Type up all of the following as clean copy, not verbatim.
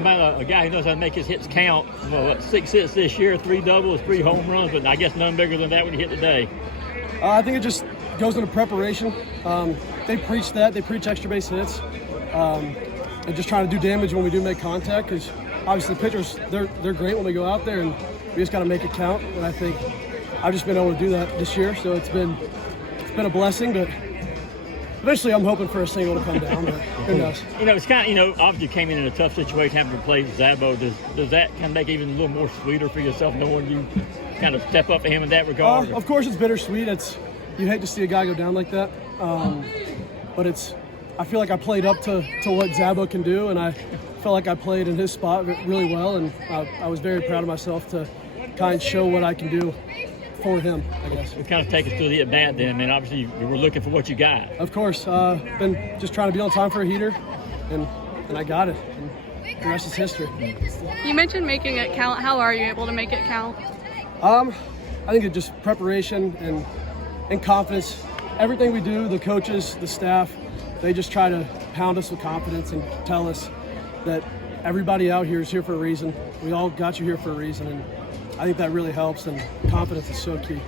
About a guy who knows how to make his hits count. Well, 6 hits this year, 3 doubles, 3 home runs, but I guess none bigger than that when you hit today. I think it just goes into preparation. They preach that. They preach extra base hits. And just trying to do damage when we do make contact, because obviously the pitchers, they're great when they go out there, and we just got to make it count. And I think I've just been able to do that this year, so it's been a blessing. But eventually, I'm hoping for a single to come down, but who knows? It's kind of, obviously you came in a tough situation having to replace Zabo. Does that kind of make it even a little more sweeter for yourself, knowing you kind of step up for him in that regard? Of course, it's bittersweet. You hate to see a guy go down like that, but I feel like I played up to what Zabo can do, and I felt like I played in his spot really well, and I was very proud of myself to kind of show what I can do for him, I guess. It kind of take us through the at-bat then. I mean, obviously you were looking for what you got. Of course. Been just trying to be on time for a heater, and I got it. And the rest is history. You mentioned making it count. How are you able to make it count? I think it's just preparation and confidence. Everything we do, the coaches, the staff, they just try to pound us with confidence and tell us that everybody out here is here for a reason. We all got you here for a reason, and I think that really helps, and confidence is so key.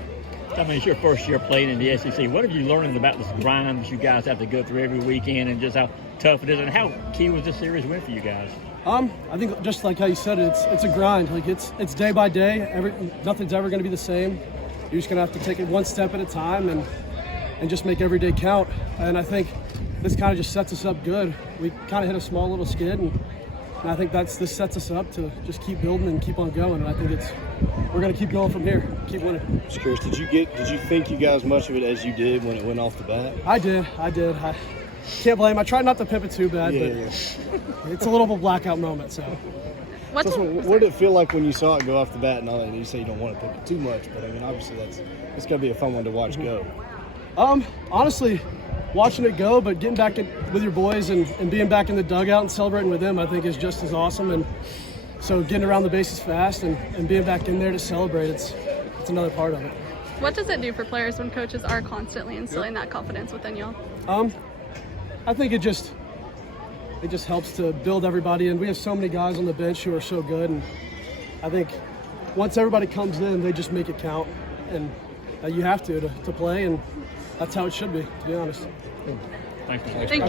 I mean, it's your first year playing in the SEC. What have you learned about this grind that you guys have to go through every weekend, and just how tough it is, and how key was this series win for you guys? I think just like how you said it, it's a grind. Like it's day by day. Nothing's ever going to be the same. You're just going to have to take it one step at a time and just make every day count. And I think this kind of just sets us up good. We kind of hit a small little skid, and I think this sets us up to just keep building and keep on going. And I think we're going to keep going from here, keep winning. Just curious, did you think you guys much of it as you did when it went off the bat? I did. I can't blame. I tried not to pimp it too bad, but it's a little of a blackout moment. So, what did it feel like when you saw it go off the bat? And all that? And you say you don't want to pimp it too much, but I mean, obviously it's got to be a fun one to watch go. Honestly, watching it go, but getting back with your boys and being back in the dugout and celebrating with them, I think is just as awesome. And so getting around the bases fast and being back in there to celebrate, it's another part of it. What does it do for players when coaches are constantly instilling that confidence within y'all? I think it just helps to build everybody, and we have so many guys on the bench who are so good, and I think once everybody comes in, they just make it count, and you have to play, and that's how it should be, to be honest. Thank you. Thank you.